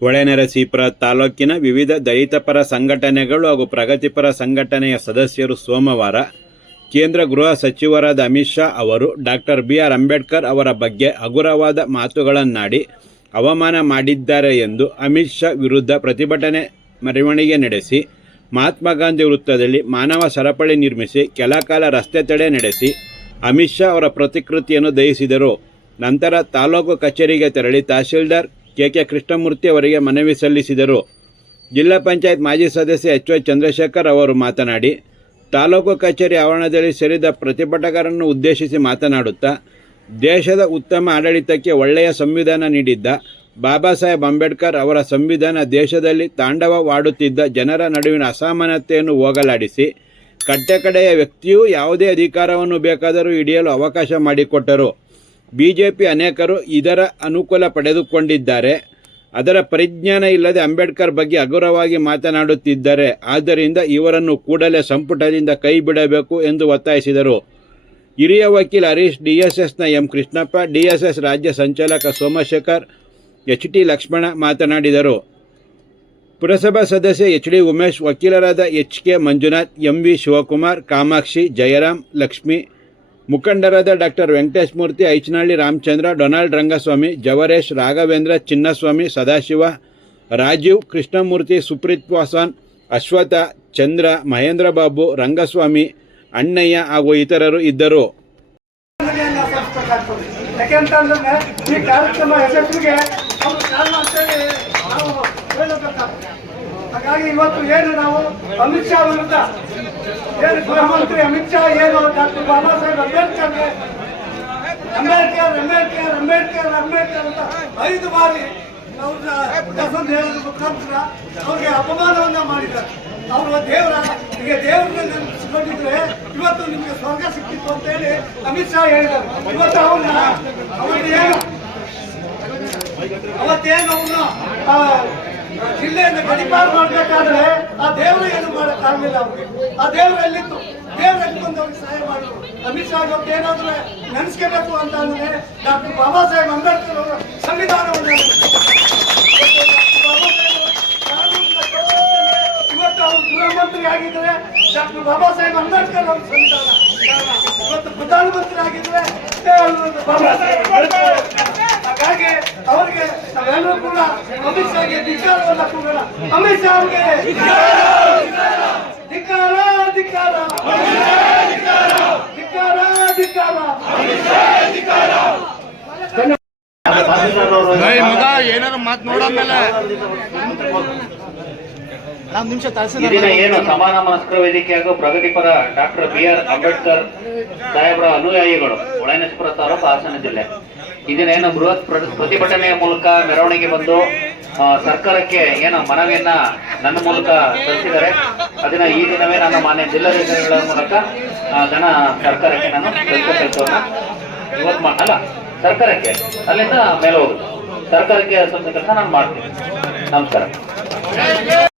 ಹೊಳೆನರಸೀಪುರ ತಾಲೂಕಿನ ವಿವಿಧ ದಲಿತಪರ ಸಂಘಟನೆಗಳು ಹಾಗೂ ಪ್ರಗತಿಪರ ಸಂಘಟನೆಯ ಸದಸ್ಯರು ಸೋಮವಾರ ಕೇಂದ್ರ ಗೃಹ ಸಚಿವರಾದ ಅಮಿತ್ ಶಾ ಅವರು ಡಾಕ್ಟರ್ ಬಿ ಆರ್ ಅಂಬೇಡ್ಕರ್ ಅವರ ಬಗ್ಗೆ ಹಗುರವಾದ ಮಾತುಗಳನ್ನಾಡಿ ಅವಮಾನ ಮಾಡಿದ್ದಾರೆ ಎಂದು ಅಮಿತ್ ಶಾ ವಿರುದ್ಧ ಪ್ರತಿಭಟನೆ ಮೆರವಣಿಗೆ ನಡೆಸಿ, ಮಹಾತ್ಮ ಗಾಂಧಿ ವೃತ್ತದಲ್ಲಿ ಮಾನವ ಸರಪಳಿ ನಿರ್ಮಿಸಿ ಕೆಲಕಾಲ ರಸ್ತೆ ತಡೆ ನಡೆಸಿ ಅಮಿತ್ ಶಾ ಅವರ ಪ್ರತಿಕೃತಿಯನ್ನು ದಹಿಸಿದರು. ನಂತರ ತಾಲೂಕು ಕಚೇರಿಗೆ ತೆರಳಿ ತಹಶೀಲ್ದಾರ್ ಕೆ ಕೆ ಕೃಷ್ಣಮೂರ್ತಿ ಅವರಿಗೆ ಮನವಿ ಸಲ್ಲಿಸಿದರು. ಜಿಲ್ಲಾ ಪಂಚಾಯತ್ ಮಾಜಿ ಸದಸ್ಯ ಎಚ್ ವೈ ಚಂದ್ರಶೇಖರ್ ಅವರು ಮಾತನಾಡಿ, ತಾಲೂಕು ಕಚೇರಿ ಆವರಣದಲ್ಲಿ ಸೇರಿದ ಪ್ರತಿಭಟಕರನ್ನು ಉದ್ದೇಶಿಸಿ ಮಾತನಾಡುತ್ತಾ, ದೇಶದ ಉತ್ತಮ ಆಡಳಿತಕ್ಕೆ ಒಳ್ಳೆಯ ಸಂವಿಧಾನ ನೀಡಿದ್ದ ಬಾಬಾ ಸಾಹೇಬ್ ಅಂಬೇಡ್ಕರ್ ಅವರ ಸಂವಿಧಾನ ದೇಶದಲ್ಲಿ ತಾಂಡವವಾಡುತ್ತಿದ್ದ ಜನರ ನಡುವಿನ ಅಸಮಾನತೆಯನ್ನು ಹೋಗಲಾಡಿಸಿ, ಕಟ್ಟೆಕಡೆಯ ವ್ಯಕ್ತಿಯೂ ಯಾವುದೇ ಅಧಿಕಾರವನ್ನು ಬೇಕಾದರೂ ಹಿಡಿಯಲು ಅವಕಾಶ ಮಾಡಿಕೊಟ್ಟರು. ಬಿಜೆಪಿ ಅನೇಕರು ಇದರ ಅನುಕೂಲ ಪಡೆದುಕೊಂಡಿದ್ದಾರೆ. ಅದರ ಪರಿಜ್ಞಾನ ಇಲ್ಲದೆ ಅಂಬೇಡ್ಕರ್ ಬಗ್ಗೆ ಹಗುರವಾಗಿ ಮಾತನಾಡುತ್ತಿದ್ದಾರೆ. ಆದ್ದರಿಂದ ಇವರನ್ನು ಕೂಡಲೇ ಸಂಪುಟದಿಂದ ಕೈ ಬಿಡಬೇಕು ಎಂದು ಒತ್ತಾಯಿಸಿದರು. ಹಿರಿಯ ವಕೀಲ ಹರೀಶ್, ಡಿಎಸ್ಎಸ್ನ ಎಂ ಕೃಷ್ಣಪ್ಪ, ಡಿಎಸ್ಎಸ್ ರಾಜ್ಯ ಸಂಚಾಲಕ ಸೋಮಶೇಖರ್ ಎಚ್ ಟಿ ಲಕ್ಷ್ಮಣ ಮಾತನಾಡಿದರು. ಪುರಸಭಾ ಸದಸ್ಯ ಎಚ್ ಡಿ ಉಮೇಶ್, ವಕೀಲರಾದ H K Manjunath, M V Shivakumar, Kamakshi, Jayaram, Lakshmi ಮುಖಂಡರಾದ ಡಾಕ್ಟರ್ ವೆಂಕಟೇಶ್ ಮೂರ್ತಿ ಐಚನಹಳ್ಳಿ ರಾಮಚಂದ್ರ, ಡೊನಾಲ್ಡ್ ರಂಗಸ್ವಾಮಿ, ಜವರೇಶ್ ರಾಘವೇಂದ್ರ, ಚಿನ್ನಸ್ವಾಮಿ, ಸದಾಶಿವ, ರಾಜೀವ್ ಕೃಷ್ಣಮೂರ್ತಿ, ಸುಪ್ರೀತ್ ವಾಸನ್ ಅಶ್ವಥ, ಚಂದ್ರ, ಮಹೇಂದ್ರ ಬಾಬು, ರಂಗಸ್ವಾಮಿ, ಅಣ್ಣಯ್ಯ ಹಾಗೂ ಇತರರು ಇದ್ದರು. ಹಾಗಾಗಿ ಇವತ್ತು ಏನು ನಾವು ಅಮಿತ್ ಶಾ ವಿರುದ್ಧ ಏನು ಗೃಹ ಅಮಿತ್ ಶಾ ಏನು? ಡಾಕ್ಟರ್ ಬಾಬಾ ಸಾಹೇಬ್ ಅಂಬೇಡ್ಕರ್ ಅಂಬೇಡ್ಕರ್ ಅಂಬೇಡ್ಕರ್ ಅಂಬೇಡ್ಕರ್ ಅಂಬೇಡ್ಕರ್ ಅಂತ ಐದು ಬಾರಿ ಅವ್ರನ್ನ ಹೇಳೋದ್ರ ಮುಖಾಂತರ ಅವ್ರಿಗೆ ಅಪಮಾನವನ್ನ ಮಾಡಿದ್ದಾರೆ. ಅವರು ದೇವರ, ಈಗ ದೇವರನ್ನ ನೆನಪಿಸಿಕೊಂಡಿದ್ರೆ ಇವತ್ತು ನಿಮಗೆ ಸ್ವರ್ಗ ಸಿಕ್ಕಿತ್ತು ಅಂತ ಹೇಳಿ ಅಮಿತ್ ಶಾ ಹೇಳಿದ್ದಾರೆ. ಇವತ್ತು ಅವನ್ನ ಅವತ್ತೇನು ಅವತ್ತೇನು ಅವನು ಜಿಲ್ಲೆಯನ್ನು ಗಡಿಪಾರು ಮಾಡ್ಬೇಕಾದ್ರೆ ಆ ದೇವರು ಏನು ಮಾಡಕ್ಕಾಗಲಿಲ್ಲ ಅವ್ರಿಗೆ. ಆ ದೇವರು ಎಲ್ಲಿತ್ತು? ದೇವ್ರ ಎಲ್ಲಿ ಬಂದು ಅವ್ರಿಗೆ ಸಹಾಯ ಮಾಡಿದ್ರು. ಅಮಿತ್ ಶಾ ಅವ್ರಿಗೆ ಏನಾದ್ರೆ ನೆನೆಸ್ಕೋಬೇಕು ಅಂತ ಅಂದ್ರೆ ಡಾಕ್ಟರ್ ಬಾಬಾ ಸಾಹೇಬ್ ಅಂಬೇಡ್ಕರ್ ಅವರ ಸಂವಿಧಾನವನ್ನು ಇವತ್ತು ಅವರು ಗೃಹ ಮಂತ್ರಿ ಆಗಿದ್ರೆ ಡಾಕ್ಟರ್ ಬಾಬಾ ಸಾಹೇಬ್ ಅಂಬೇಡ್ಕರ್ ಅವ್ರ ಸಂವಿಧಾನ. ಇವತ್ತು ಪ್ರಧಾನಮಂತ್ರಿ ಆಗಿದ್ರೆ ಬಾಬಾ ಸಾಹೇಬ್ ಹಾಗಾಗಿ ಅವರಿಗೆ ನಾವೆಲ್ಲರೂ ಕೂಡ ಅಮಿತ್ ಶಾಗೆ ಧಿಕ್ಕಾರವನ್ನ ಕೂಗೋಣ ಅಮಿತ್ ಶಾ ಅವರಿಗೆ ಧಿಕ್ಕಾರ ಧಿಕ್ಕಾರ. ಧಿಕ್ಕಾರ ಧಿಕ್ಕಾರ. ಮಗ ಏನಾರ ನೋಡ ನೋಡಾದ್ಮೇಲೆ ನಾವ್ ನಿಮಿಷ ಇದಿನ ಏನು ಸಮಾನ ಮನಸ್ಕರ ವೇದಿಕೆ ಹಾಗೂ ಪ್ರಗತಿಪರ ಡಾಕ್ಟರ್ ಬಿ ಆರ್ ಅಂಬೇಡ್ಕರ್ ಸಾಹೇಬರ ಅನುಯಾಯಿಗಳು ಒಳನೇಶ್ವರ ತಾಲೂಕು ಹಾಸನ ಜಿಲ್ಲೆ. ಇದನ್ನೇನು ಬೃಹತ್ ಪ್ರ- ಪ್ರತಿಭಟನೆಯ ಮೂಲಕ ಮೆರವಣಿಗೆ ಬಂದು ಸರ್ಕಾರಕ್ಕೆ ಏನು ಮನವಿಯನ್ನ ನನ್ನ ಮೂಲಕ ಸಲ್ಲಿಸಿದ್ದಾರೆ. ಅದನ್ನ ಈ ದಿನವೇ ನಾನು ಮಾನ್ಯ ಜಿಲ್ಲಾಧಿಕಾರಿಗಳ ಮೂಲಕ ಅದನ್ನ ಸರ್ಕಾರಕ್ಕೆ ನಾನು ಕೆಲಸವನ್ನ ಇವತ್ತು ಮಾಡಲ್ಲ ಸರ್ಕಾರಕ್ಕೆ, ಅಲ್ಲಿಂದ ಮೇಲೆ ಹೋಗುದು ಸರ್ಕಾರಕ್ಕೆ ಕೆಲಸ ನಾನು ಮಾಡ್ತೀನಿ. ನಮಸ್ಕಾರ.